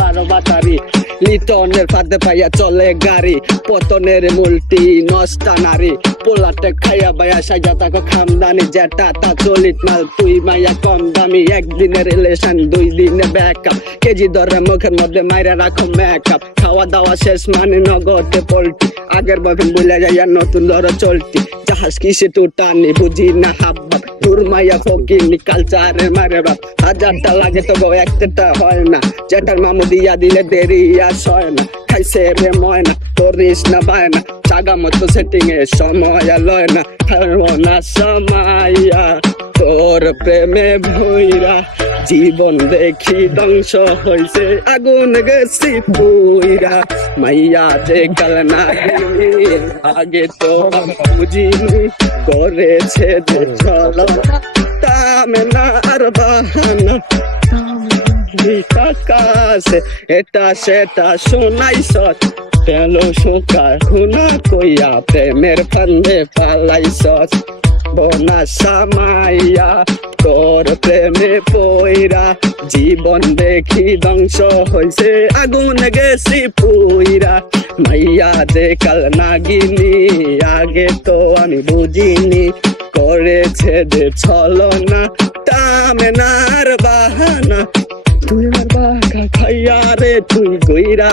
12 buttery লিটনের ফাঁদে পাইয়া চলে গাড়ি পতনের মুলটি নষ্টা নারী পোলাটে খাইয়া বাইয়া সাজা তাকে খামদানি যেটা তা চলিত মাল তুই মাইয়া কম দামি একদিনের রিলেশন 2 দিনে ব্যাকআপ কেজি ধরে মুখের মধ্যে মাইরা রাখো মেকআপ খাওয়া দাওয়া শেষ মানে নগদে পল্টি আগের বয়ফ্রেন্ড ভুলে যাইয়া নতুন ধরে চলতি জাহাজ কিসে তো টানি বুঝি না হাব্বা তোর মাইয়া ফকিনি কালচারের মারে বাপ 1000টা লাগে তো গো একটা হয় না যেটার মামু দিয়া দিলে দেরি আর হয় না খাইছে রে ময়না করিস না বায়না জাগা মতো সেটিং এ সময় লয় না হারবো না সময়য়া তোর প্রেমে ভৈরা জীবন দেখি ধ্বংস হইছে আগুন গেছি পুইরা মাইয়া যে কাল না আগে তো বুঝিনি করেছে যে চলো তামে না আর বাহানা কাকাছে এটা সেটা শোনাই সৎ পেলো শোকার খুনা কইয়া প্রেমের ফান্দে পালাই সৎ বনা সামাইয়া তোর প্রেমে পইরা জীবন দেখি ধ্বংস হইছে আগুন গেছি পুইরা মাইয়া যে কাল নাগিনি আগে তো আমি বুঝিনি করেছে যে ছলনা তামে নার বাহানা তুই আমার বাঘা খাইয়া রে তুই গইরা